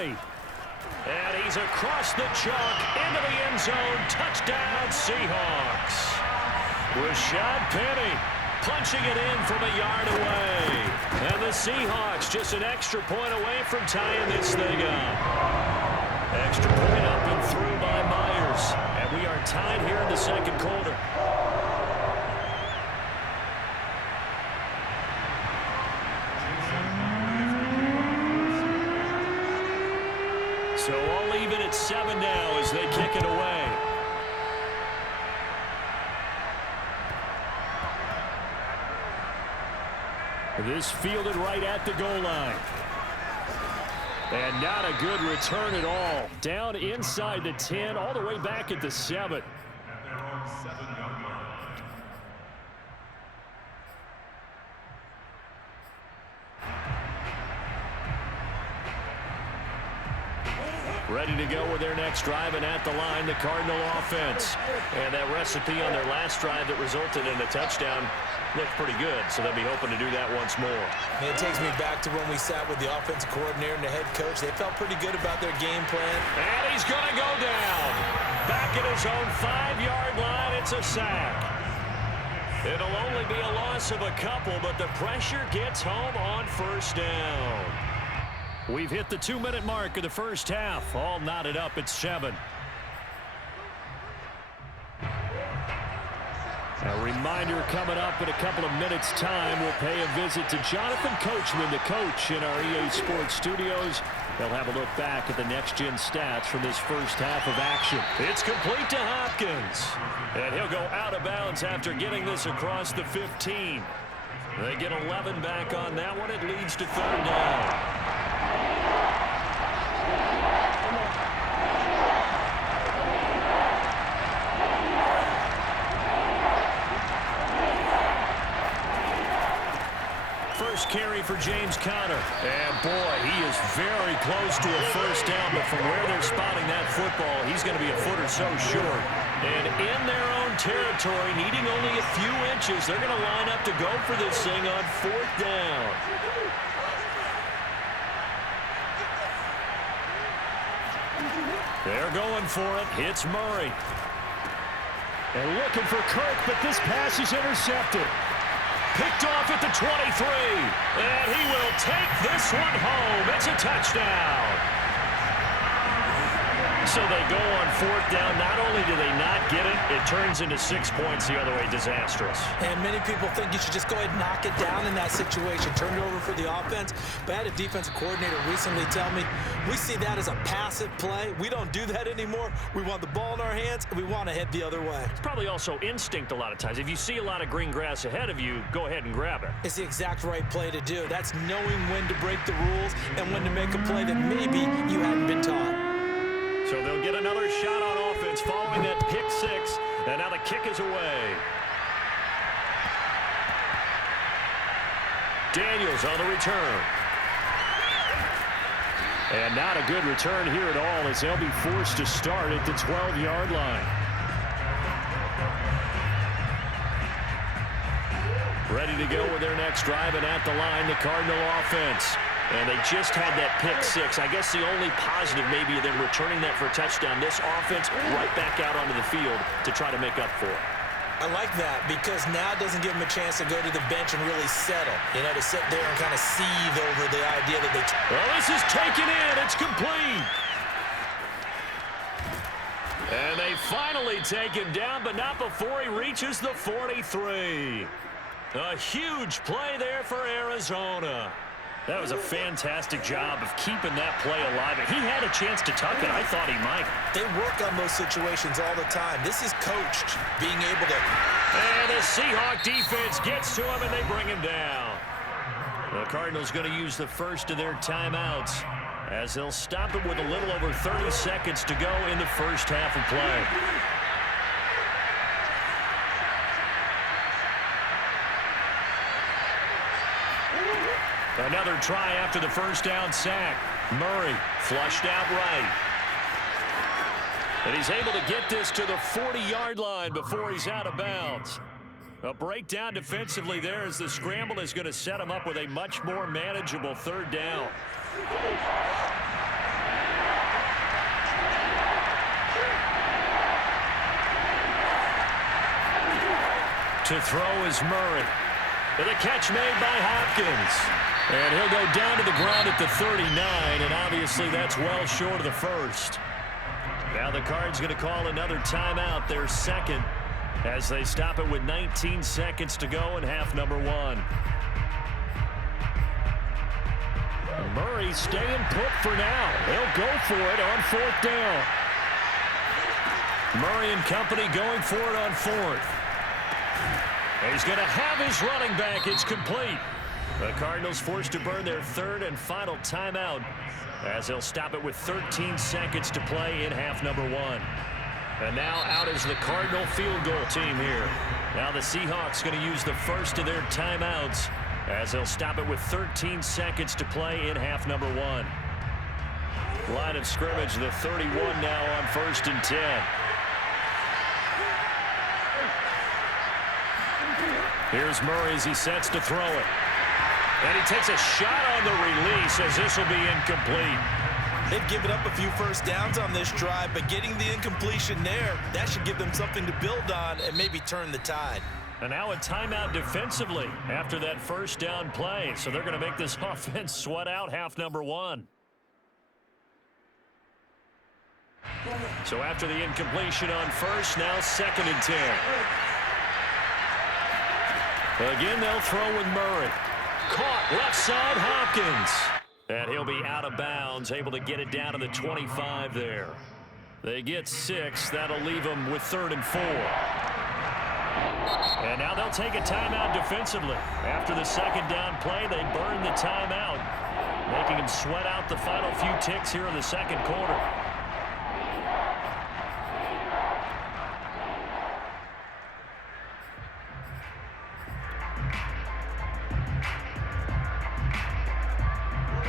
Penny. And he's across the chalk into the end zone. Touchdown, Seahawks. Rashad Penny punching it in from a yard away. And the Seahawks just an extra point away from tying this thing up. Extra point up and through by Myers. And we are tied here in the second quarter. So all even at 7 now as they kick it away. This fielded right at the goal line. And not a good return at all. Down inside the 10, all the way back at the 7. Ready to go with their next drive, and at the line, the Cardinal offense. And that recipe on their last drive that resulted in a touchdown looked pretty good, so they'll be hoping to do that once more. It takes me back to when we sat with the offensive coordinator and the head coach. They felt pretty good about their game plan. And he's going to go down. Back at his own 5-yard line, it's a sack. It'll only be a loss of a couple, but the pressure gets home on first down. We've hit the 2-minute mark of the first half. All knotted up at 7. A reminder coming up in a couple of minutes' time. We'll pay a visit to Jonathan Coachman, the coach in our EA Sports studios. They'll have a look back at the next-gen stats from this first half of action. It's complete to Hopkins. And he'll go out of bounds after getting this across the 15. They get 11 back on that one. It leads to 3rd down. First carry for James Conner. And boy, he is very close to a first down, but from where they're spotting that football, he's going to be a foot or so short. And in their own territory, needing only a few inches, they're going to line up to go for this thing on 4th down. They're going for it. Hits Murray. And looking for Kirk, but this pass is intercepted. Picked off at the 23. And he will take this one home. It's a touchdown. So they go on 4th down. Not only do they not get it, it turns into 6 points the other way. Disastrous. And many people think you should just go ahead and knock it down in that situation. Turn it over for the offense. But I had a defensive coordinator recently tell me, we see that as a passive play. We don't do that anymore. We want the ball in our hands, and we want to head the other way. It's probably also instinct a lot of times. If you see a lot of green grass ahead of you, go ahead and grab it. It's the exact right play to do. That's knowing when to break the rules and when to make a play that maybe you hadn't been taught. So they'll get another shot on offense following that pick 6, and now the kick is away. Daniels on the return. And not a good return here at all as they'll be forced to start at the 12-yard line. Ready to go with their next drive, and at the line, the Cardinal offense. And they just had that pick 6. I guess the only positive maybe of them returning that for a touchdown. This offense right back out onto the field to try to make up for it. I like that because now it doesn't give them a chance to go to the bench and really settle. You know, to sit there and kind of seethe over the idea that they... Well, this is taken in. It's complete. And they finally take him down, but not before he reaches the 43. A huge play there for Arizona. That was a fantastic job of keeping that play alive. He had a chance to tuck it. I thought he might. They work on those situations all the time. This is coached, being able to... And the Seahawk defense gets to him, and they bring him down. The Cardinals going to use the first of their timeouts as they'll stop it with a little over 30 seconds to go in the first half of play. Another try after the first down sack. Murray flushed out right. And he's able to get this to the 40-yard line before he's out of bounds. A breakdown defensively there as the scramble is going to set him up with a much more manageable 3rd down. To throw is Murray. But the catch made by Hopkins. And he'll go down to the ground at the 39, and obviously that's well short of the first. Now the Cards going to call another timeout, their second, as they stop it with 19 seconds to go in half number one. Murray staying put for now. He'll go for it on fourth down. Murray and company going for it on fourth. He's going to have his running back. It's complete. The Cardinals forced to burn their third and final timeout as they'll stop it with 13 seconds to play in half number one. And now out is the Cardinal field goal team here. Now the Seahawks going to use the first of their timeouts as they'll stop it with 13 seconds to play in half number one. Line of scrimmage, the 31 now on 1st and 10. Here's Murray as he sets to throw it. And he takes a shot on the release as this will be incomplete. They've given up a few first downs on this drive, but getting the incompletion there, that should give them something to build on and maybe turn the tide. And now a timeout defensively after that first down play. So they're going to make this offense sweat out half number one. So after the incompletion on first, now 2nd and 10. Again, they'll throw with Murray. Caught left side, Hopkins. And he'll be out of bounds, able to get it down to the 25 there. They get 6. That'll leave them with 3rd and 4. And now they'll take a timeout defensively. After the second down play, they burn the timeout, making them sweat out the final few ticks here in the second quarter.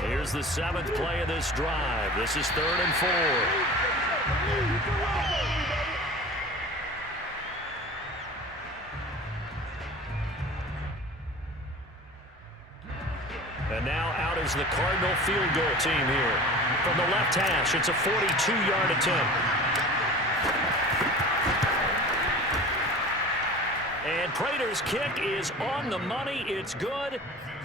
Here's the 7th play of this drive. This is 3rd and 4. And now out is the Cardinal field goal team here. From the left hash, it's a 42-yard attempt. And Prater's kick is on the money. It's good.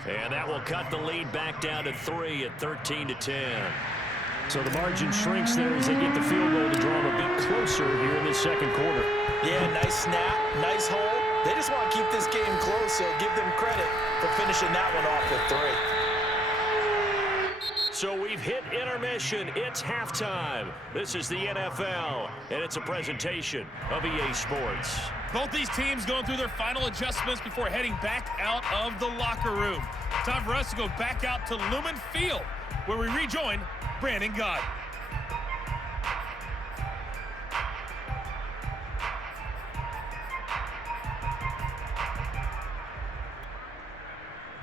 And that will cut the lead back down to 3 at 13-10. So the margin shrinks there as they get the field goal to draw them a bit closer here in the second quarter. Yeah, nice snap, nice hole. They just want to keep this game close, so give them credit for finishing that one off with 3. So we've hit intermission. It's halftime. This is the NFL, and it's a presentation of EA Sports. Both these teams going through their final adjustments before heading back out of the locker room. Time for us to go back out to Lumen Field, where we rejoin Brandon Gott.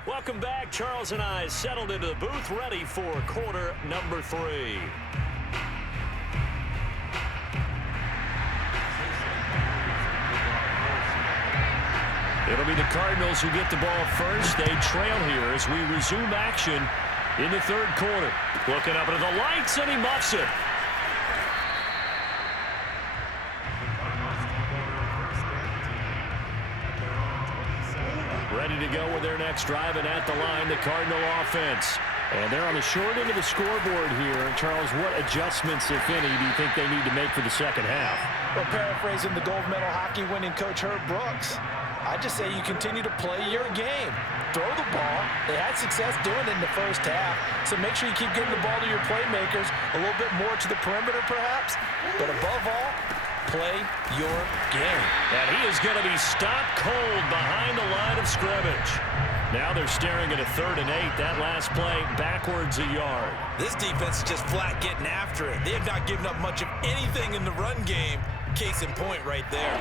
Welcome back. Charles and I settled into the booth, ready for quarter number 3. It'll be the Cardinals who get the ball first. They trail here as we resume action in the third quarter. Looking up into the lights, and he muffs it. Ready to go with their next drive, and at the line, the Cardinal offense. And they're on the short end of the scoreboard here. Charles, what adjustments, if any, do you think they need to make for the second half? Well, paraphrasing the gold medal hockey winning coach Herb Brooks, I just say you continue to play your game. Throw the ball. They had success doing it in the first half, so make sure you keep getting the ball to your playmakers, a little bit more to the perimeter perhaps, but above all, play your game. And he is going to be stopped cold behind the line of scrimmage. Now they're staring at a 3rd and 8. That last play backwards a yard. This defense is just flat getting after it. They have not given up much of anything in the run game. Case in point right there.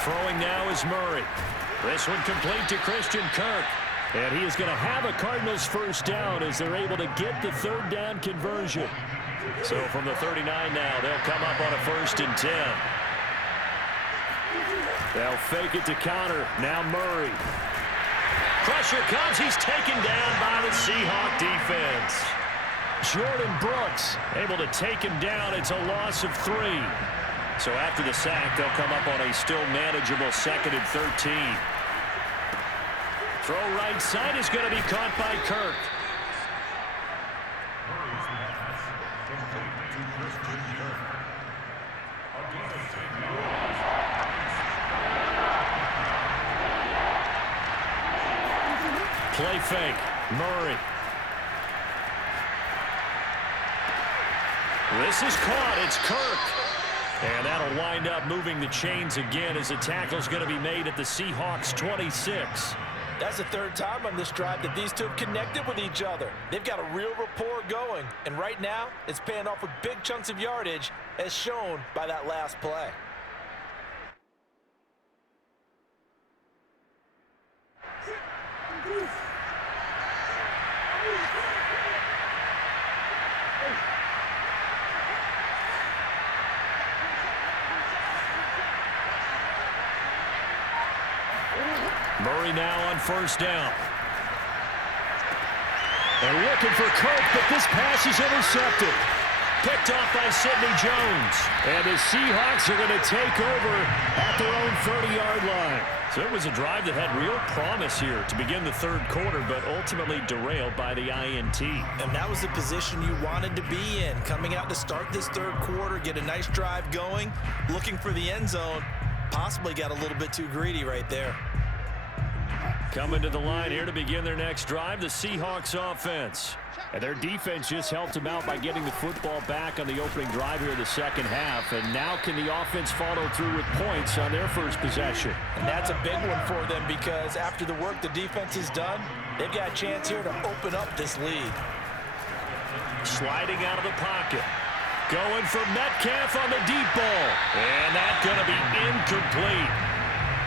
Throwing now is Murray. This one complete to Christian Kirk. And he is going to have a Cardinals first down as they're able to get the 3rd down conversion. So from the 39 now, they'll come up on a 1st and 10. They'll fake it to counter. Now Murray. Pressure comes. He's taken down by the Seahawk defense. Jordan Brooks able to take him down. It's a loss of 3. So after the sack, they'll come up on a still manageable 2nd and 13. Throw right side is going to be caught by Kirk. Play fake. Murray. This is caught. It's Kirk. And that'll wind up moving the chains again as the tackle's going to be made at the Seahawks 26. That's the 3rd time on this drive that these two have connected with each other. They've got a real rapport going. And right now, it's paying off with big chunks of yardage as shown by that last play. Murray now on 1st down. And looking for Kirk, but this pass is intercepted. Picked off by Sidney Jones. And the Seahawks are going to take over at their own 30-yard line. So it was a drive that had real promise here to begin the 3rd quarter, but ultimately derailed by the INT. And that was the position you wanted to be in. Coming out to start this 3rd quarter, get a nice drive going, looking for the end zone. Possibly got a little bit too greedy right there. Coming to the line here to begin their next drive, the Seahawks offense. And their defense just helped them out by getting the football back on the opening drive here in the 2nd half. And now can the offense follow through with points on their first possession? And that's a big one for them because after the work the defense has done, they've got a chance here to open up this lead. Sliding out of the pocket. Going for Metcalf on the deep ball. And that's going to be incomplete.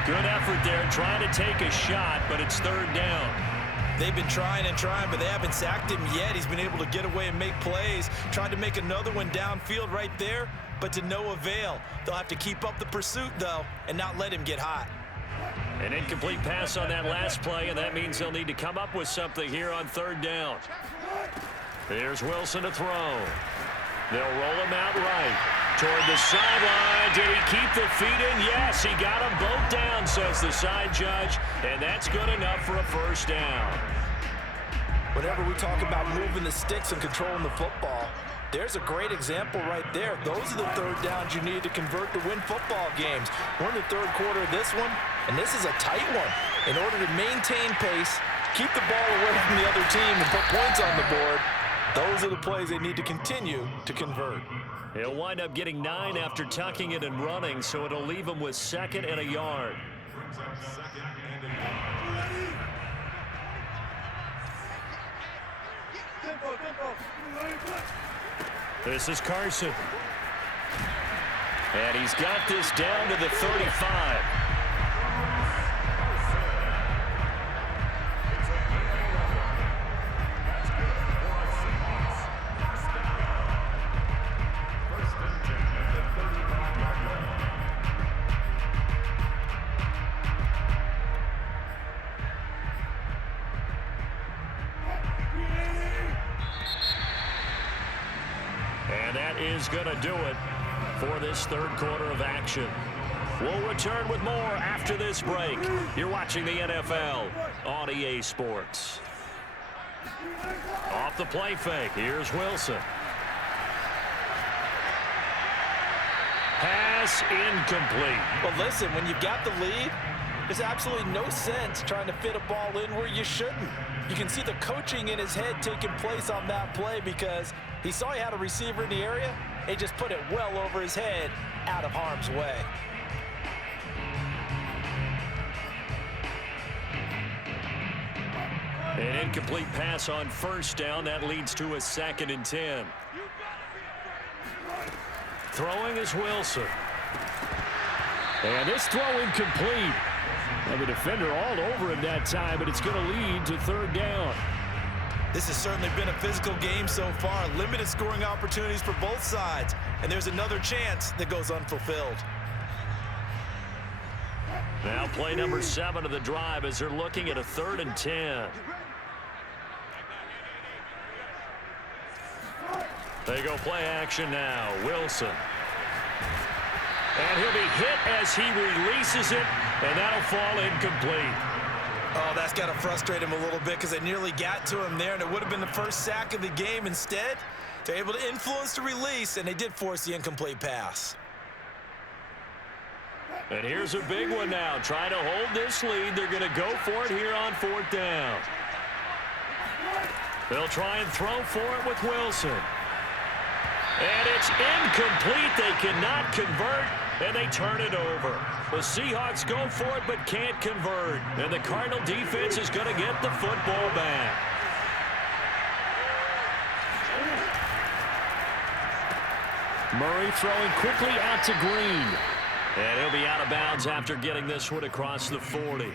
Good effort there, trying to take a shot, but it's 3rd down. They've been trying and trying, but they haven't sacked him yet. He's been able to get away and make plays. Tried to make another one downfield right there, but to no avail. They'll have to keep up the pursuit, though, and not let him get hot. An incomplete pass on that last play, and that means they'll need to come up with something here on 3rd down. Here's Wilson to throw. They'll roll him out right. Toward the sideline. Did he keep the feet in? Yes, he got them both down, says the side judge. And that's good enough for a 1st down. Whenever we talk about moving the sticks and controlling the football, there's a great example right there. Those are the 3rd downs you need to convert to win football games. We're in the 3rd quarter of this one, and this is a tight one. In order to maintain pace, keep the ball away from the other team, and put points on the board, those are the plays they need to continue to convert. He'll wind up getting 9 after tucking it and running, so it'll leave him with 2nd and a yard. This is Carson. And he's got this down to the 35. And that is going to do it for this 3rd quarter of action. We'll return with more after this break. You're watching the NFL on EA Sports. Off the play fake, here's Wilson. Pass incomplete. Well, listen, when you've got the lead, there's absolutely no sense trying to fit a ball in where you shouldn't. You can see the coaching in his head taking place on that play because he saw he had a receiver in the area. He just put it well over his head, out of harm's way. An incomplete pass on 1st down. That leads to a 2nd and 10. Throwing is Wilson. And this throw incomplete. And the defender all over him that time, but it's going to lead to 3rd down. This has certainly been a physical game so far. Limited scoring opportunities for both sides. And there's another chance that goes unfulfilled. Now play number 7 of the drive as they're looking at a 3rd and 10. They go play action now. Wilson. And he'll be hit as he releases it, and that'll fall incomplete. Oh, that's got to frustrate him a little bit because they nearly got to him there, and it would have been the first sack of the game. Instead, they're able to influence the release, and they did force the incomplete pass. And here's a big one now. Trying to hold this lead. They're going to go for it here on 4th down. They'll try and throw for it with Wilson. And it's incomplete. They cannot convert, and they turn it over. The Seahawks go for it but can't convert. And the Cardinal defense is going to get the football back. Murray throwing quickly out to Green. And he'll be out of bounds after getting this one across the 40.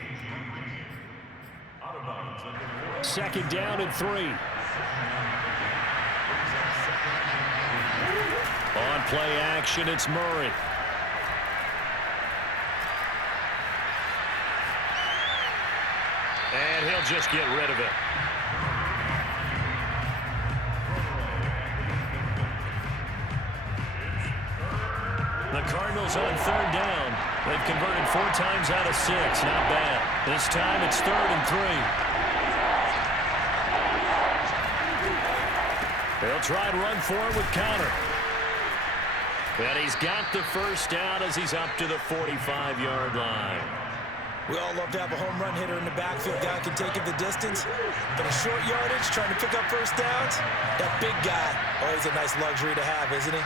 2nd down and 3. On play action, it's Murray. And he'll just get rid of it. The Cardinals on 3rd down. They've converted 4 times out of 6. Not bad. This time it's 3rd and 3. They'll try and run for it with Counter. And he's got the 1st down as he's up to the 45-yard line. We all love to have a home run hitter in the backfield. Guy can take it the distance. But a short yardage, trying to pick up 1st downs, that big guy, always a nice luxury to have, isn't he?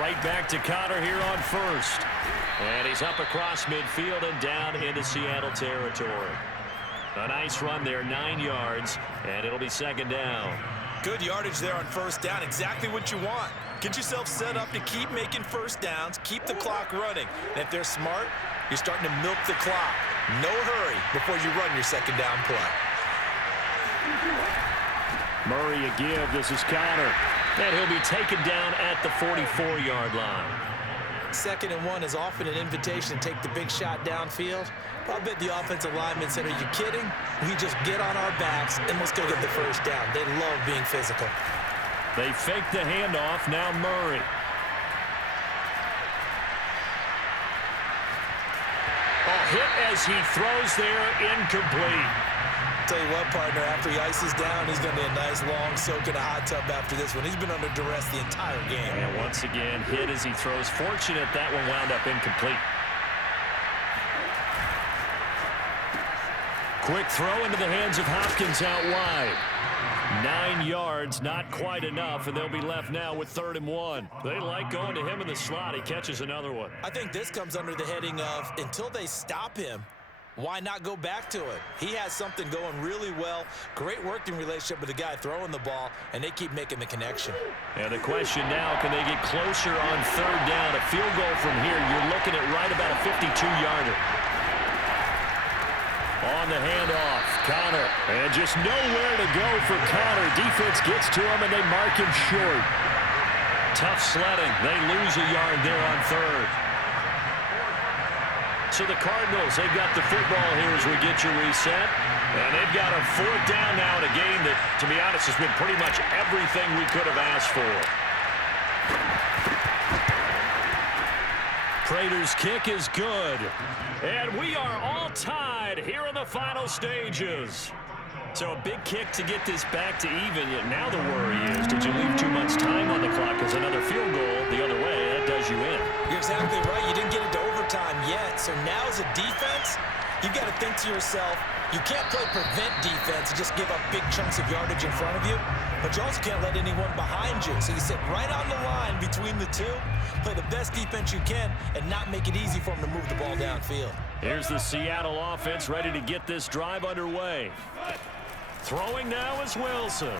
Right back to Connor here on 1st. And he's up across midfield and down into Seattle territory. A nice run there, 9 yards, and it'll be 2nd down. Good yardage there on 1st down, exactly what you want. Get yourself set up to keep making 1st downs, keep the clock running. And if they're smart, you're starting to milk the clock. No hurry before you run your 2nd down play. Murray a give. This is Connor. And he'll be taken down at the 44-yard line. 2nd and 1 is often an invitation to take the big shot downfield. I bet the offensive lineman said, are you kidding? We just get on our backs and let's go get the 1st down. They love being physical. They fake the handoff. Now Murray. A hit as he throws there, incomplete. Tell you what, partner, after he ices down, he's going to need a nice long soak in a hot tub after this one. He's been under duress the entire game. And once again, hit as he throws. Fortunate that one wound up incomplete. Quick throw into the hands of Hopkins out wide. 9 yards, not quite enough, and they'll be left now with 3rd and 1. They like going to him in the slot. He catches another one. I think this comes under the heading of until they stop him, why not go back to it? He has something going really well. Great working relationship with the guy throwing the ball, and they keep making the connection. And the question now, can they get closer on 3rd down? A field goal from here, you're looking at right about a 52-yarder. On the handoff, Connor. And just nowhere to go for Connor. Defense gets to him, and they mark him short. Tough sledding. They lose a yard there on 3rd. So the Cardinals, they've got the football here as we get you reset. And they've got a 4th down now in a game that, to be honest, has been pretty much everything we could have asked for. Prater's kick is good. And we are all tied here in the final stages. So a big kick to get this back to even. Now the worry is, did you leave too much time on the clock? Because another field goal the other way, that does you in. You're exactly right. You didn't get into overtime yet. So now as a defense, you've got to think to yourself, you can't play prevent defense and just give up big chunks of yardage in front of you. But you also can't let anyone behind you. So you sit right on the line between the two, play the best defense you can, and not make it easy for them to move the ball downfield. Here's the Seattle offense ready to get this drive underway. Throwing now is Wilson.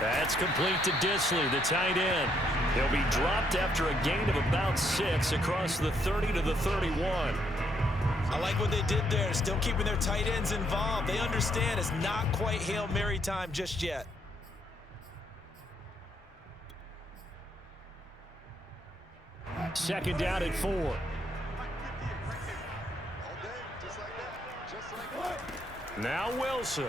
That's complete to Disley, the tight end. He'll be dropped after a gain of about 6 across the 30 to the 31. I like what they did there, still keeping their tight ends involved. They understand it's not quite Hail Mary time just yet. Second down and 4. Now Wilson.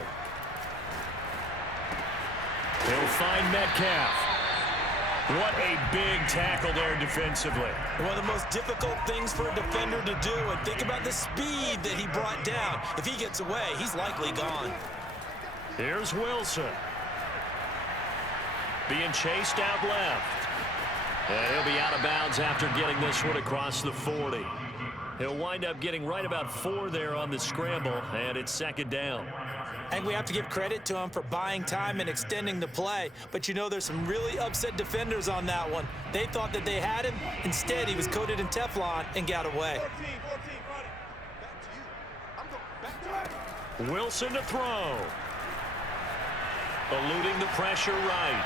He'll find Metcalf. What a big tackle there defensively. One of the most difficult things for a defender to do. And think about the speed that he brought down. If he gets away, he's likely gone. Here's Wilson. Being chased out left. And he'll be out of bounds after getting this one across the 40. He'll wind up getting right about 4 there on the scramble, and it's second down. I think we have to give credit to him for buying time and extending the play. But, you know, there's some really upset defenders on that one. They thought that they had him. Instead, he was coated in Teflon and got away. Wilson to throw. Eluding the pressure right.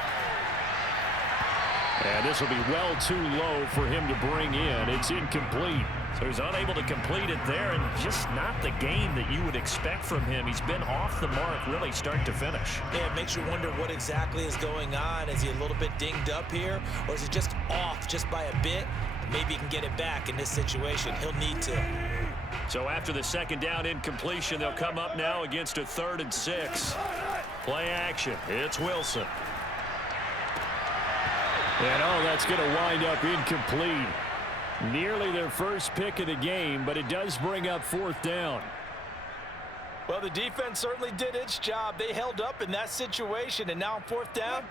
And this will be well too low for him to bring in. It's incomplete. So he's unable to complete it there, and just not the game that you would expect from him. He's been off the mark really start to finish. Yeah, it makes you wonder what exactly is going on. Is he a little bit dinged up here, or is he just off just by a bit? Maybe he can get it back in this situation. He'll need to. So after the second down incompletion, they'll come up now against a 3rd and 6. Play action. It's Wilson. And that's going to wind up incomplete. Nearly their first pick of the game, but it does bring up 4th down. Well, the defense certainly did its job. They held up in that situation, and now on 4th down,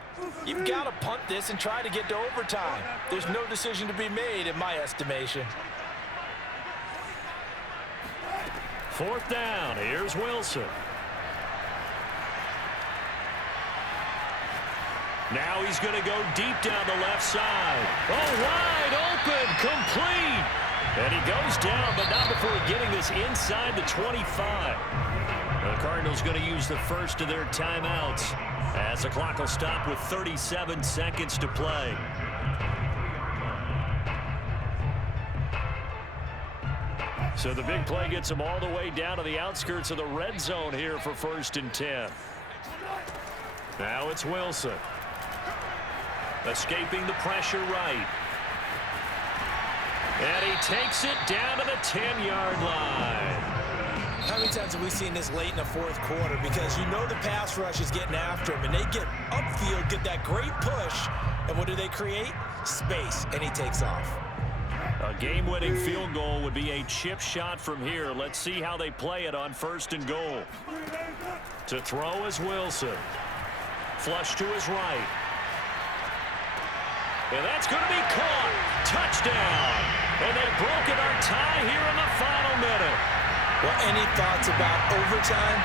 you've got to punt this and try to get to overtime. There's no decision to be made in my estimation. 4th down. Here's Wilson. Now he's going to go deep down the left side. Wide open, complete. And he goes down, but not before getting this inside the 25. The Cardinals going to use the first of their timeouts as the clock will stop with 37 seconds to play. So the big play gets them all the way down to the outskirts of the red zone here for 1st and 10. Now it's Wilson. Escaping the pressure right. And he takes it down to the 10-yard line. How many times have we seen this late in the 4th quarter? Because you know the pass rush is getting after him, and they get upfield, get that great push, and what do they create? Space, and he takes off. A game-winning field goal would be a chip shot from here. Let's see how they play it on 1st and goal. To throw is Wilson. Flush to his right. And that's going to be caught. Touchdown. And they've broken our tie here in the final minute. Well, any thoughts about overtime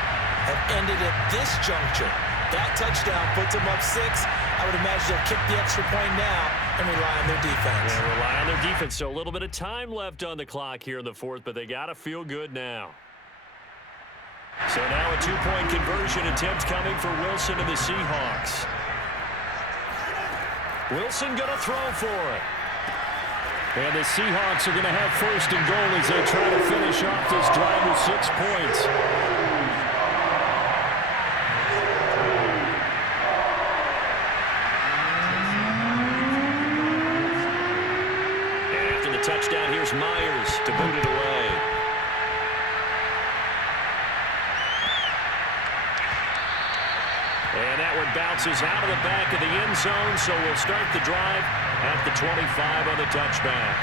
have ended at this juncture. That touchdown puts them up 6. I would imagine they'll kick the extra point now and rely on their defense. Yeah, rely on their defense. So a little bit of time left on the clock here in the 4th, but they got to feel good now. So now a 2-point conversion attempt coming for Wilson and the Seahawks. Wilson going to throw for it. And the Seahawks are going to have 1st and goal as they try to finish off this drive with 6 points. And after the touchdown, here's Myers to boot it away. And that one bounces out of the back of the end zone, so we'll start the drive at the 25 on the touchback.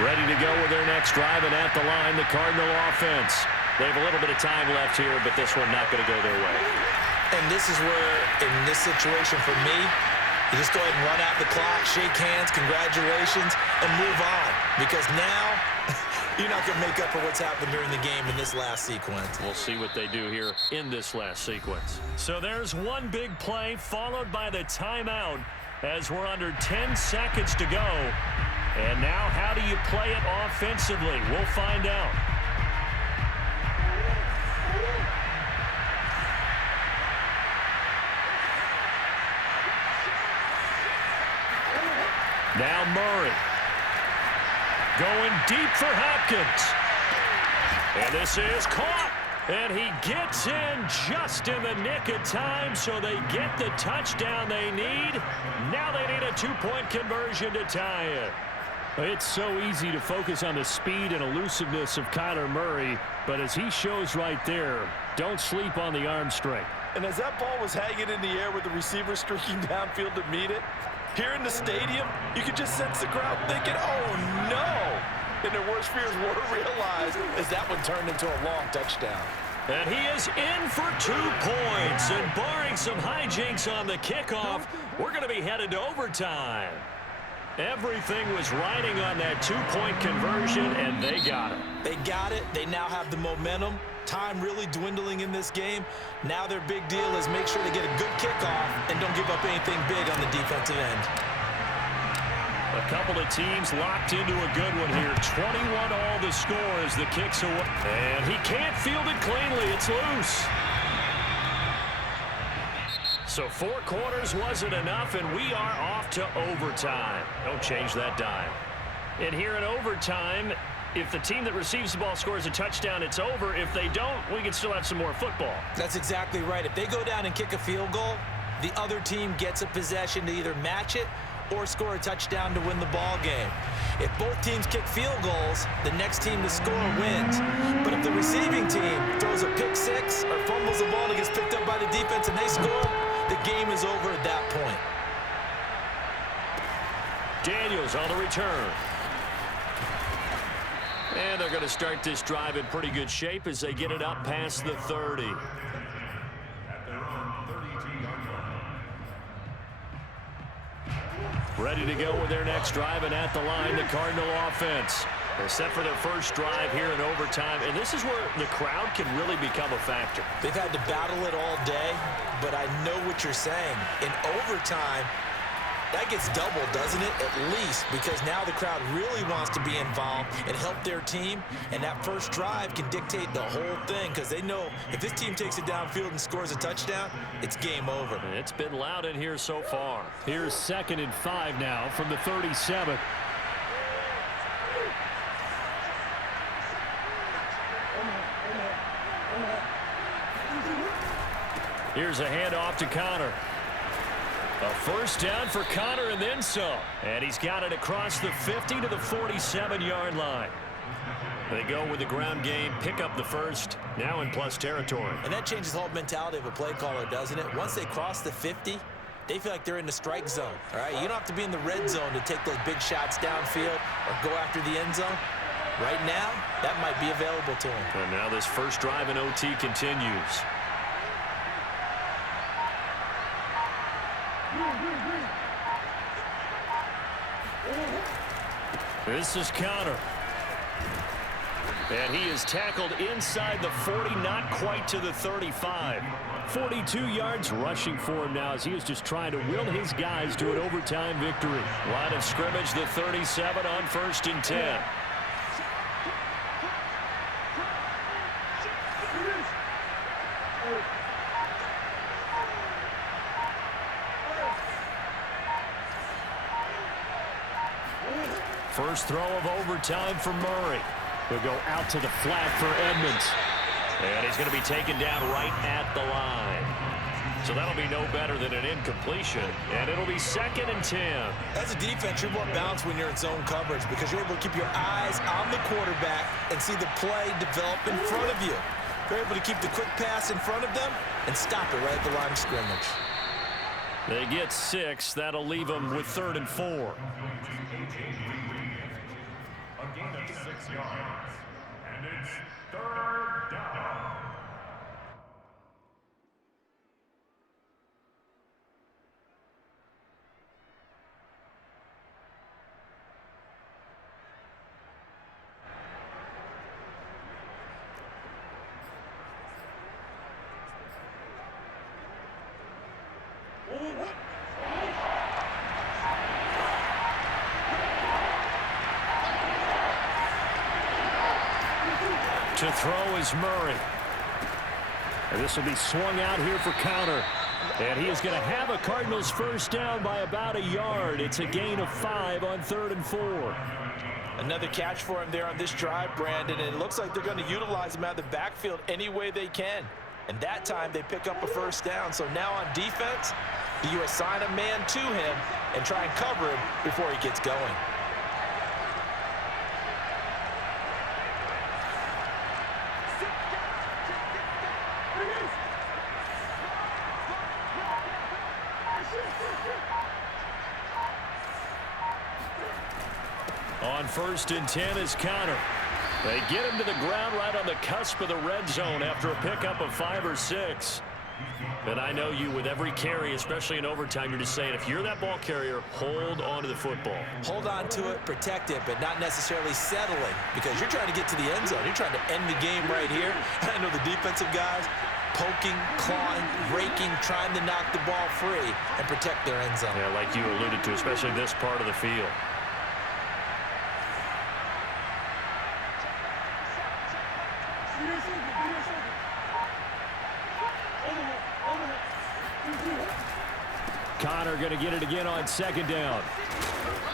Ready to go with their next drive, and at the line, the Cardinal offense. They have a little bit of time left here, but this one not going to go their way. And this is where, in this situation for me, you just go ahead and run out the clock, shake hands, congratulations, and move on. Because now, you're not going to make up for what's happened during the game in this last sequence. We'll see what they do here in this last sequence. So there's one big play followed by the timeout as we're under 10 seconds to go. And now how do you play it offensively? We'll find out. Now Murray. Going deep for Hopkins. And this is caught. And he gets in just in the nick of time, so they get the touchdown they need. Now they need a 2-point conversion to tie it. It's so easy to focus on the speed and elusiveness of Kyler Murray, but as he shows right there, don't sleep on the arm strength. And as that ball was hanging in the air with the receiver streaking downfield to meet it, here in the stadium, you could just sense the crowd thinking, oh no! And their worst fears were realized as that one turned into a long touchdown. And he is in for 2 points. And barring some hijinks on the kickoff, we're going to be headed to overtime. Everything was riding on that 2-point conversion, and they got it. They got it. They now have the momentum. Time really dwindling in this game. Now their big deal is make sure they get a good kickoff and don't give up anything big on the defensive end. A couple of teams locked into a good one here. 21 all the score as the kick's away. And he can't field it cleanly. It's loose. So 4 quarters wasn't enough, and we are off to overtime. Don't change that dime. And here in overtime, if the team that receives the ball scores a touchdown, it's over. If they don't, we can still have some more football. That's exactly right. If they go down and kick a field goal, the other team gets a possession to either match it or score a touchdown to win the ball game. If both teams kick field goals, the next team to score wins. But if the receiving team throws a pick six or fumbles the ball and gets picked up by the defense and they score, the game is over at that point. Daniels on the return. And they're going to start this drive in pretty good shape as they get it up past the 30. Ready to go with their next drive, and at the line, the Cardinal offense. They're set for their first drive here in overtime, and this is where the crowd can really become a factor. They've had to battle it all day, but I know what you're saying. In overtime, that gets doubled, doesn't it? At least, because now the crowd really wants to be involved and help their team, and that first drive can dictate the whole thing because they know if this team takes it downfield and scores a touchdown, it's game over. It's been loud in here so far. Here's 2nd and 5 now from the 37. Here's a handoff to Connor. A first down for Connor and then some. And he's got it across the 50 to the 47-yard line. They go with the ground game, pick up the first, now in plus territory. And that changes the whole mentality of a play caller, doesn't it? Once they cross the 50, they feel like they're in the strike zone. All right, you don't have to be in the red zone to take those big shots downfield or go after the end zone. Right now, that might be available to them. And now this first drive in OT continues. This is Connor. And he is tackled inside the 40, not quite to the 35. 42 yards rushing for him now as he is just trying to will his guys to an overtime victory. Line of scrimmage, the 37 on 1st and 10. First throw of overtime for Murray. He'll go out to the flat for Edmonds. And he's going to be taken down right at the line. So that'll be no better than an incompletion. And it'll be 2nd and 10. As a defense, you're more balanced when you're in zone coverage because you're able to keep your eyes on the quarterback and see the play develop in front of you. You're able to keep the quick pass in front of them and stop it right at the line of scrimmage. They get 6. That'll leave them with 3rd and 4. A gain of 6 yards, and it's 3rd down. To throw is Murray. And this will be swung out here for Connor. And he is going to have a Cardinals first down by about a yard. It's a gain of 5 on 3rd and 4. Another catch for him there on this drive, Brandon, and it looks like they're going to utilize him out of the backfield any way they can. And that time they pick up a first down. So now on defense, you assign a man to him and try and cover him before he gets going. on 1st and 10 is Connor. They get him to the ground right on the cusp of the red zone after a pickup of 5 or 6. And I know you, with every carry, especially in overtime, you're just saying, if you're that ball carrier, hold on to the football. Hold on to it, protect it, but not necessarily settling, because you're trying to get to the end zone. You're trying to end the game right here. I know the defensive guys poking, clawing, raking, trying to knock the ball free and protect their end zone. Yeah, like you alluded to, especially this part of the field. Connor going to get it again on 2nd down.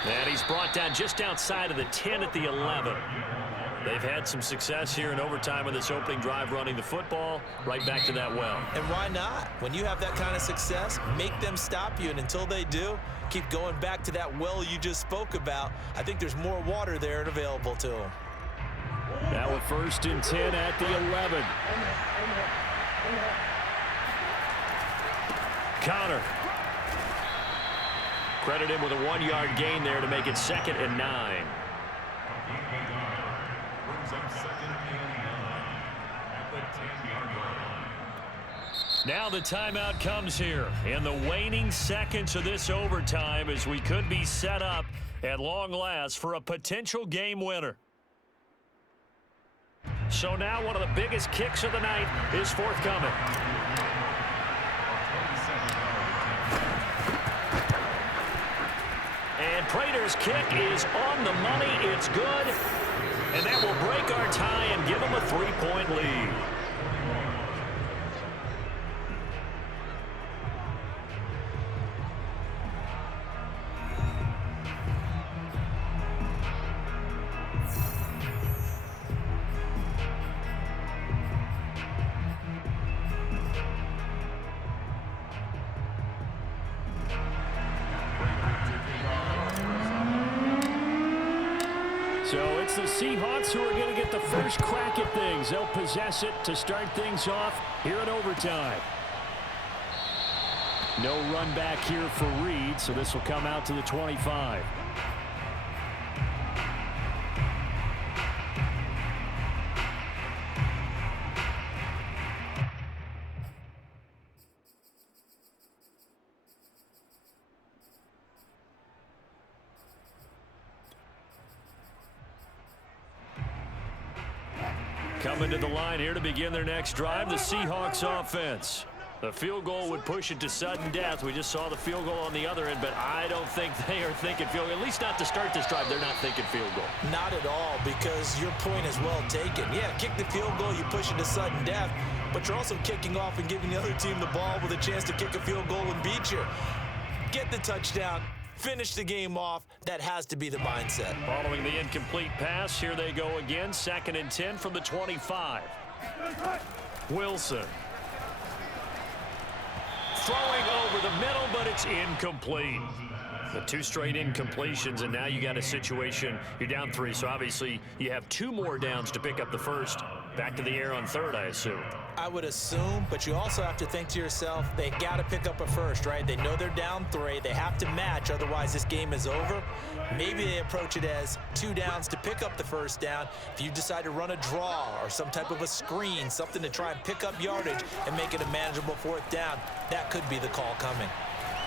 And he's brought down just outside of the 10 at the 11. They've had some success here in overtime with this opening drive running the football. Right back to that well. And why not? When you have that kind of success, make them stop you. And until they do, keep going back to that well you just spoke about. I think there's more water there and available to them. Now with 1st and 10 at the 11. Connor. Credit him with a 1-yard gain there to make it 2nd and 9. Now the timeout comes here in the waning seconds of this overtime, as we could be set up at long last for a potential game winner. So now one of the biggest kicks of the night is forthcoming. And Prater's kick is on the money. It's good. And that will break our tie and give them a 3-point lead. So it's the Seahawks who are going to get the first crack at things. They'll possess it to start things off here in overtime. No run back here for Reed, so this will come out to the 25. Coming to the line here to begin their next drive, the Seahawks offense. The field goal would push it to sudden death. We just saw the field goal on the other end, but I don't think they are thinking field goal. At least not to start this drive. They're not thinking field goal. Not at all, because your point is well taken. Yeah, kick the field goal, you push it to sudden death, but you're also kicking off and giving the other team the ball with a chance to kick a field goal and beat you. Get the touchdown. Finish the game off. That has to be the mindset. Following the incomplete pass, here they go again. 2nd and 10 from the 25. Wilson. Throwing over the middle, but it's incomplete. The 2 straight incompletions, and now you got a situation. You're down 3, so obviously you have 2 more downs to pick up the first. Back to the air on 3rd, I assume. I would assume, but you also have to think to yourself, they got to pick up a first, right? They know they're down 3. They have to match, otherwise this game is over. Maybe they approach it as 2 downs to pick up the first down. If you decide to run a draw or some type of a screen, something to try and pick up yardage and make it a manageable 4th down, that could be the call coming.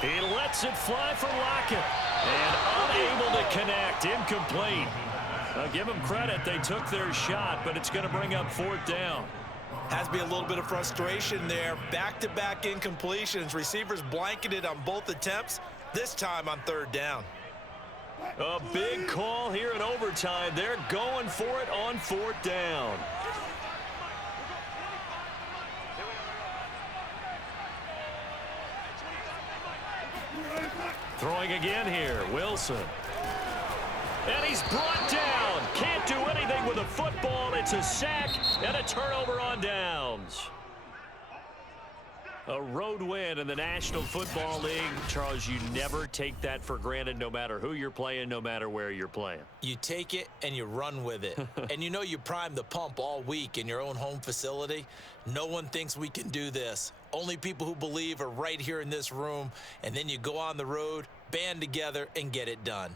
He lets it fly for Lockett. And unable to connect. Incomplete. Give them credit. They took their shot, but it's going to bring up 4th down. Has to be a little bit of frustration there. Back-to-back incompletions. Receivers blanketed on both attempts, this time on 3rd down. A big call here in overtime. They're going for it on 4th down. Throwing again here, Wilson. And he's brought down. Can't do anything with a football. It's a sack and a turnover on downs. A road win in the National Football League. Charles, you never take that for granted, no matter who you're playing, no matter where you're playing. You take it and you run with it. And you know you prime the pump all week in your own home facility. No one thinks we can do this. Only people who believe are right here in this room. And then you go on the road, band together, and get it done.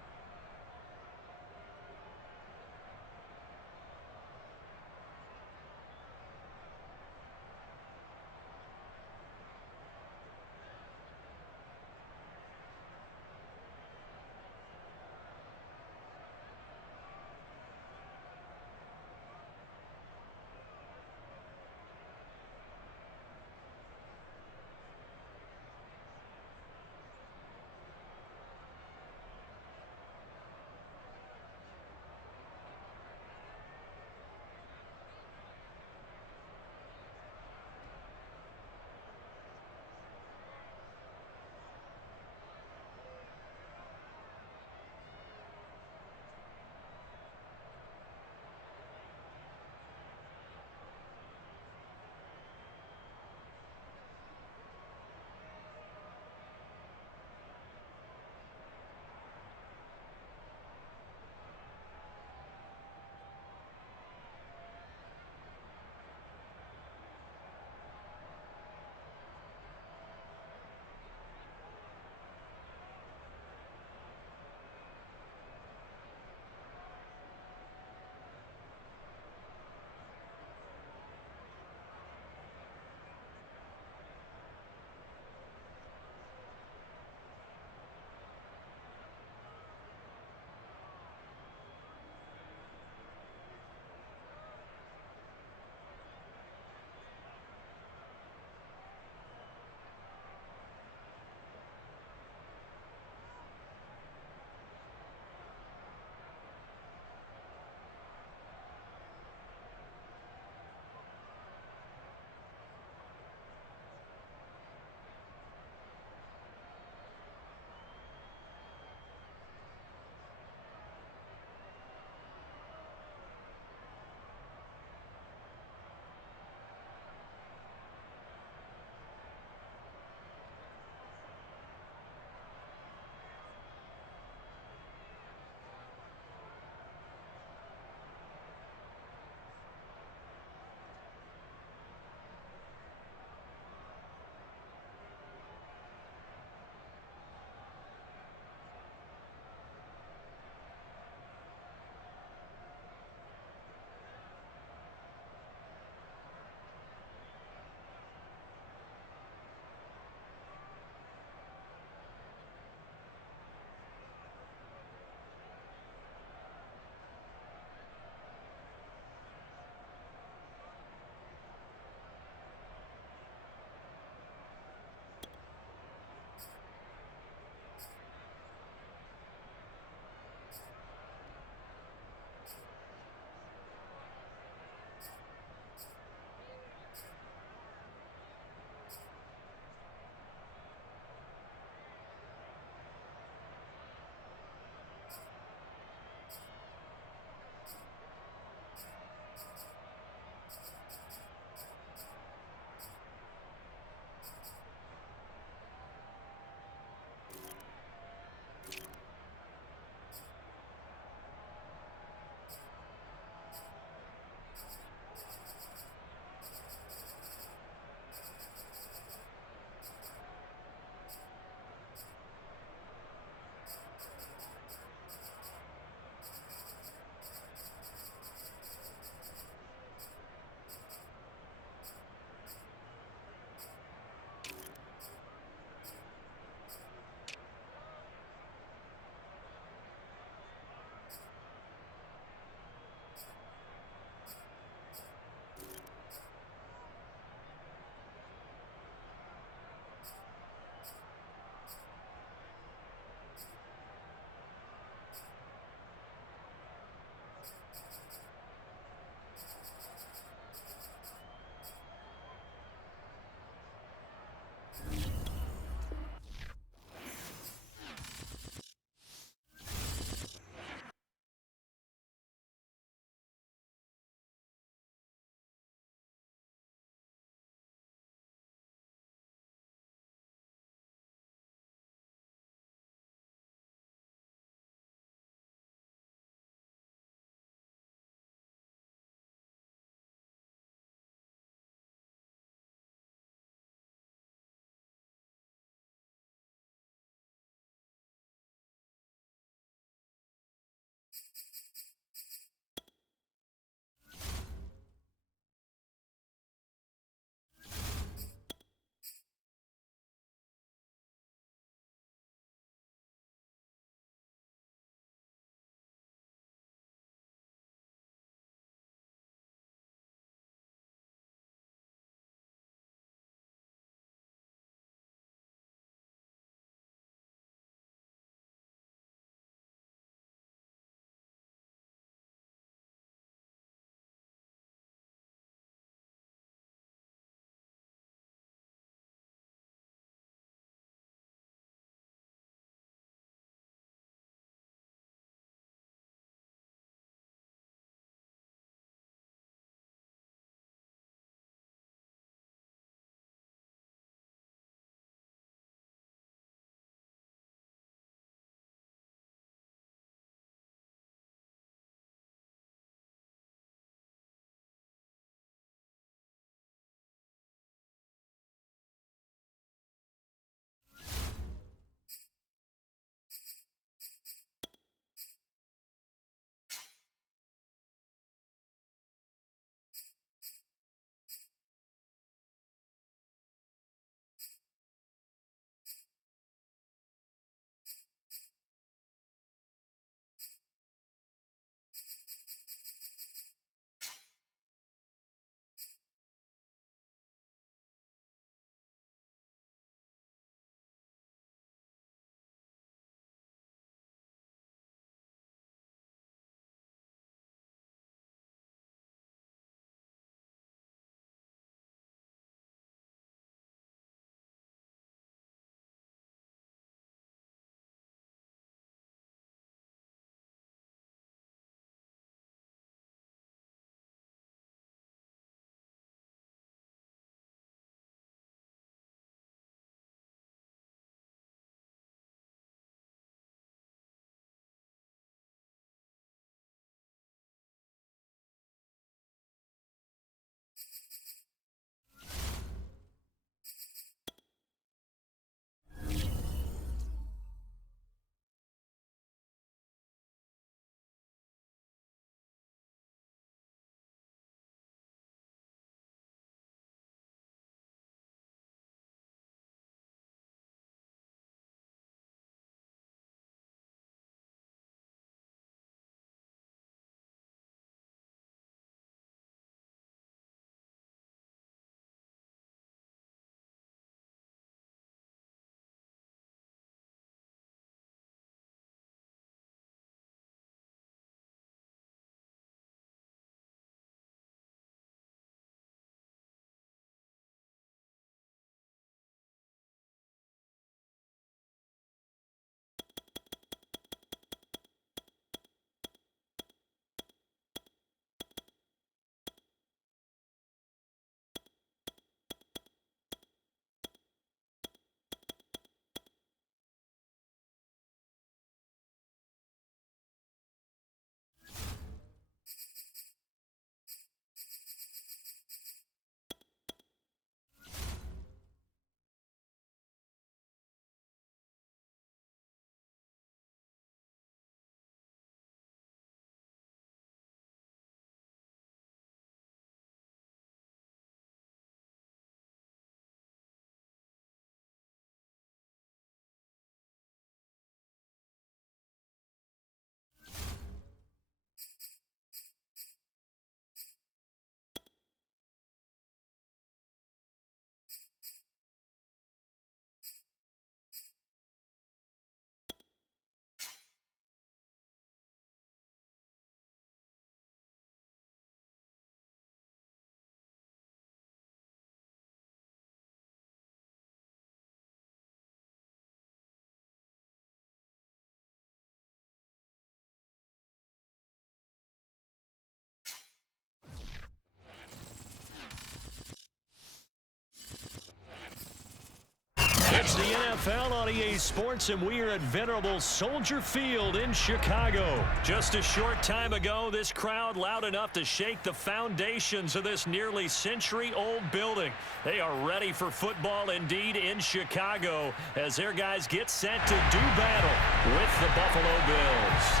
It's the NFL on EA Sports, and we are at venerable Soldier Field in Chicago. Just a short time ago, this crowd loud enough to shake the foundations of this nearly century-old building. They are ready for football indeed in Chicago as their guys get set to do battle with the Buffalo Bills.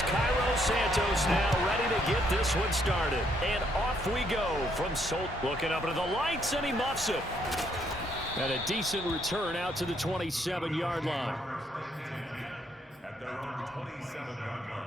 Here's Cairo Santos now ready to get this one started. And off we go from Solt. Looking up into the lights, and he muffs it. And a decent return out to the 27-yard line. At their own 27-yard line.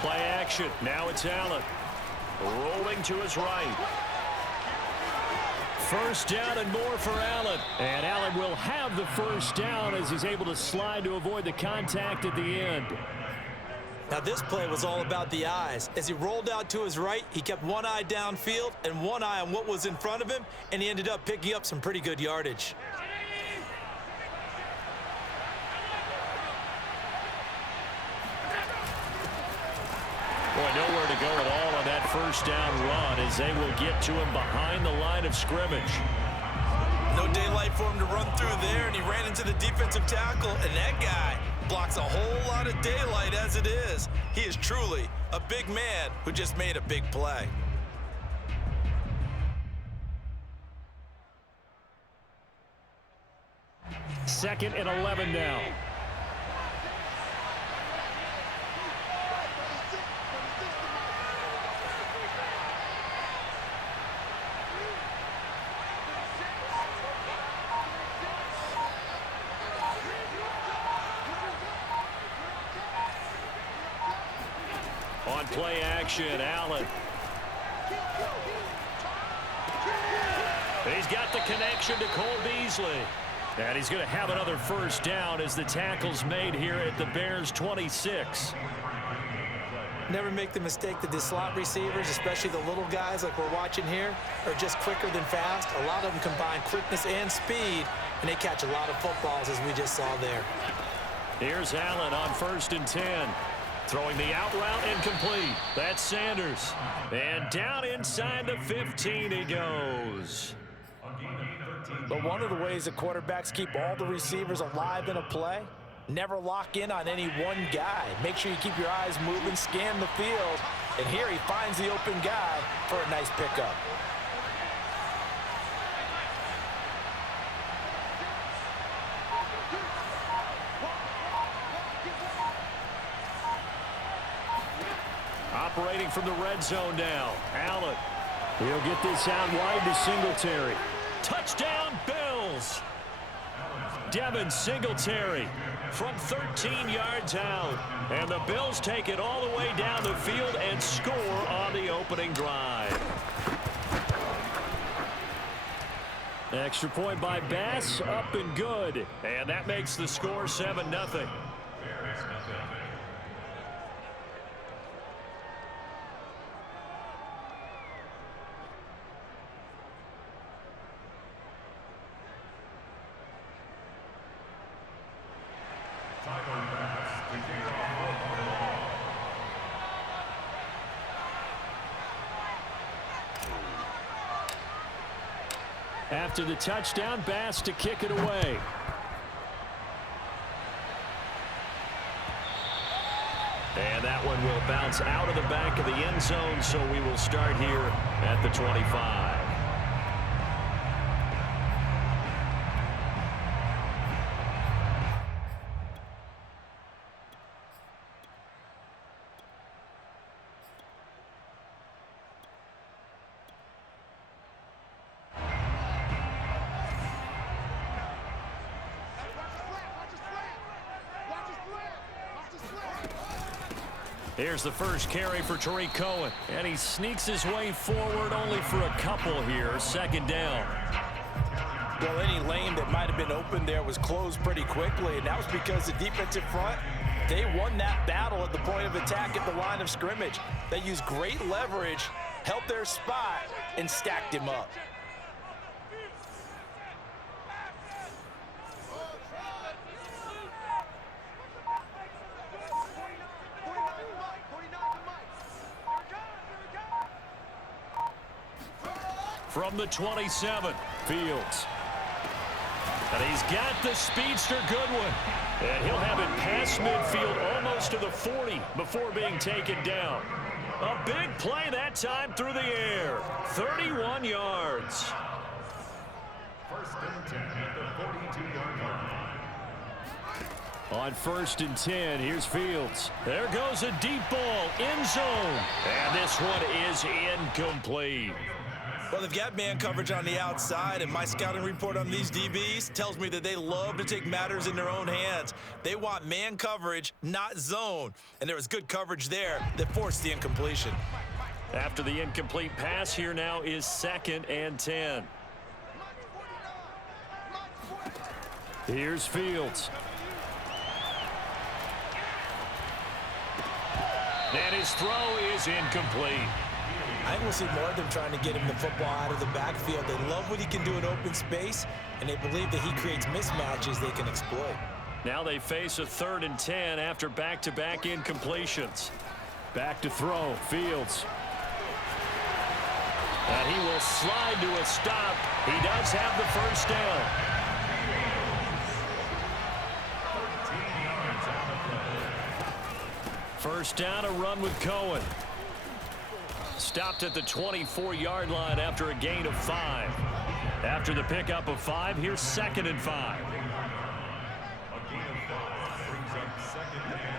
Play action. Now it's Allen. Rolling to his right. First down and more for Allen. And Allen will have the first down as he's able to slide to avoid the contact at the end. Now this play was all about the eyes. As he rolled out to his right, he kept one eye downfield and one eye on what was in front of him, and he ended up picking up some pretty good yardage. Boy, nowhere to go at all on that first down run as they will get to him behind the line of scrimmage. No daylight for him to run through there, and he ran into the defensive tackle, and that guy blocks a whole lot of daylight as it is. He is truly a big man who just made a big play. Second and 11 now. On play action, Allen. He's got the connection to Cole Beasley. And he's going to have another first down as the tackle's made here at the Bears' 26. Never make the mistake that the slot receivers, especially the little guys like we're watching here, are just quicker than fast. A lot of them combine quickness and speed, and they catch a lot of footballs as we just saw there. Here's Allen on 1st and 10. Throwing the out route incomplete. That's Sanders. And down inside the 15 he goes. But one of the ways that quarterbacks keep all the receivers alive in a play, never lock in on any one guy. Make sure you keep your eyes moving, scan the field, and here he finds the open guy for a nice pickup. Operating from the red zone now. Allen. He'll get this out wide to Singletary. Touchdown, Bills. Devin Singletary from 13 yards out. And the Bills take it all the way down the field and score on the opening drive. Extra point by Bass, up and good. And that makes the score 7-0. After the touchdown, Bass to kick it away. And that one will bounce out of the back of the end zone, so we will start here at the 25. Here's the first carry for Tariq Cohen. And he sneaks his way forward only for a couple here. 2nd down. Well, any lane that might have been open there was closed pretty quickly, and that was because the defensive front, they won that battle at the point of attack at the line of scrimmage. They used great leverage, held their spot, and stacked him up. from the 27. Fields. And he's got the speedster Goodwin. And he'll have it past midfield almost to the 40 before being taken down. A big play that time through the air. 31 yards. First and 10 at the 42-yard line. On 1st and 10, here's Fields. There goes a deep ball, end zone. And this one is incomplete. Well, they've got man coverage on the outside, and my scouting report on these DBs tells me that they love to take matters in their own hands. They want man coverage, not zone. And there was good coverage there that forced the incompletion. After the incomplete pass, here now is 2nd and 10. Here's Fields. And his throw is incomplete. I think we'll see more of them trying to get him the football out of the backfield. They love what he can do in open space, and they believe that he creates mismatches they can exploit. Now they face a 3rd and 10 after back-to-back incompletions. Back to throw, Fields. And he will slide to a stop. He does have the first down. First down, a run with Cohen. Stopped at the 24-yard line after a gain of 5. After the pickup of 5, here's 2nd and 5. A gain of 5 brings up 2nd and 5.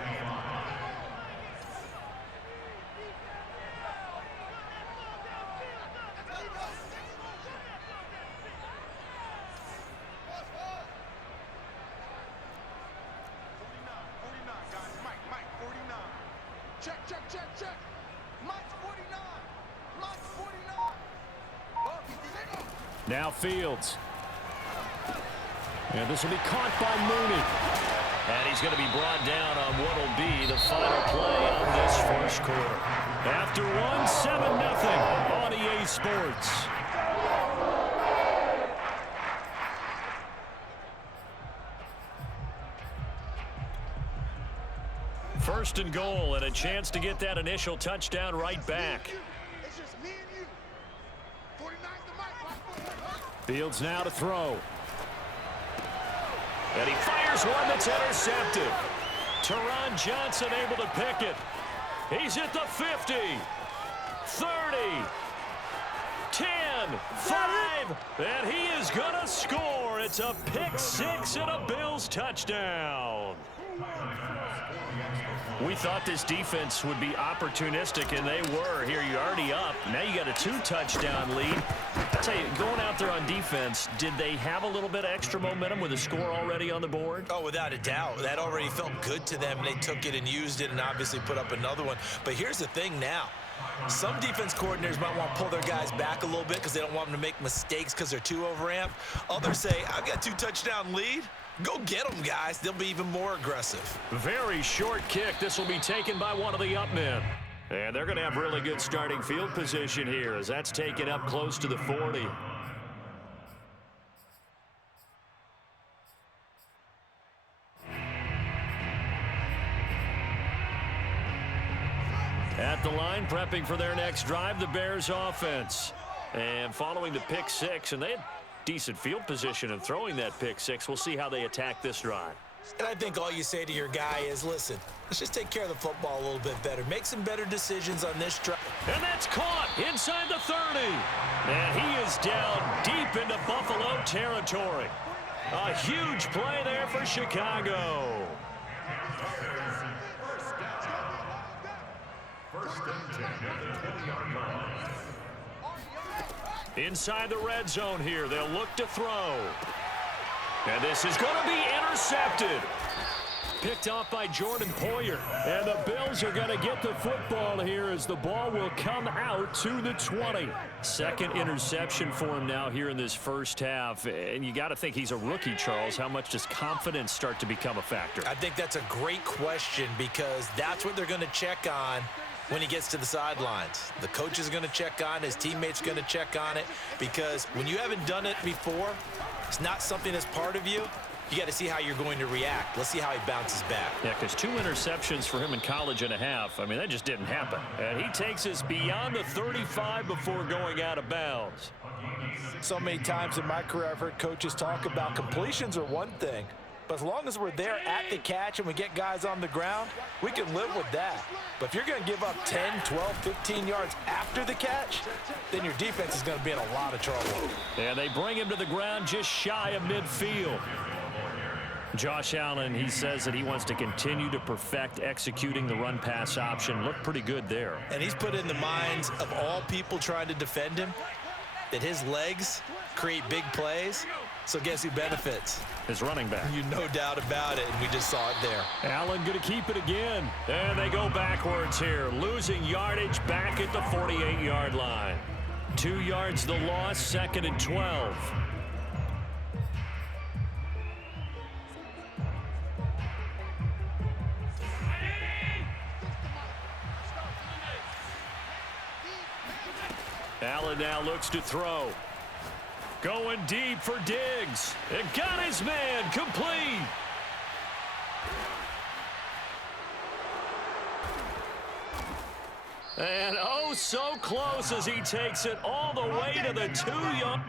Check. Mike's 49. Mike's 49. Now Fields. And this will be caught by Mooney. And he's going to be brought down on what will be the final play of this first quarter. After one, 7-0 on EA Sports. First and goal, and a chance to get that initial touchdown right back. It's just me and you. 49's the mic. Fields now to throw. And he fires one that's intercepted. Teron Johnson able to pick it. He's at the 50, 30, 10, 5, and he is going to score. It's a pick 6 and a Bills touchdown. We thought this defense would be opportunistic, and they were. Here, you're already up. Now you got a 2-touchdown lead. I'll tell you, going out there on defense, did they have a little bit of extra momentum with a score already on the board? Oh, without a doubt. That already felt good to them. They took it and used it and obviously put up another one. But here's the thing now. Some defense coordinators might want to pull their guys back a little bit because they don't want them to make mistakes because they're too overamped. Others say, I've got a 2-touchdown lead. Go get them, guys. They'll be even more aggressive. Very short kick. This will be taken by one of the up men. And they're going to have really good starting field position here as that's taken up close to the 40. At the line, prepping for their next drive, the Bears offense. And following the pick 6, and they had decent field position and throwing that pick 6. We'll see how they attack this drive. And I think all you say to your guy is, listen, let's just take care of the football a little bit better. Make some better decisions on this drive. And that's caught inside the 30. And he is down deep into Buffalo territory. A huge play there for Chicago. First and 10 at the 20-yard line. Inside the red zone here, they'll look to throw. And this is going to be intercepted. Picked off by Jordan Poyer. And the Bills are going to get the football here as the ball will come out to the 20. Second interception for him now here in this first half. And you got to think he's a rookie, Charles. How much does confidence start to become a factor? I think that's a great question because that's what they're going to check on when he gets to the sidelines. The coach is going to check on, his teammates are going to check on it, because when you haven't done it before, it's not something that's part of you, You got to see how you're going to react. Let's see how he bounces back. Yeah, because 2 interceptions for him in college and a half. I mean, that just didn't happen. And he takes us beyond the 35 before going out of bounds. So many times in my career, I've heard coaches talk about completions are one thing, but as long as we're there at the catch and we get guys on the ground, we can live with that. But if you're going to give up 10, 12, 15 yards after the catch, then your defense is going to be in a lot of trouble. And they bring him to the ground just shy of midfield. Josh Allen, he says that he wants to continue to perfect executing the run-pass option. Looked pretty good there. And he's put in the minds of all people trying to defend him that his legs create big plays. So guess who benefits? His running back. You no doubt about it, and we just saw it there. Allen going to keep it again. And they go backwards here, losing yardage back at the 48-yard line. 2 yards the loss, 2nd and 12. Allen now looks to throw. Going deep for Diggs. And got his man complete. And oh, so close as he takes it all the way to the 2-yard.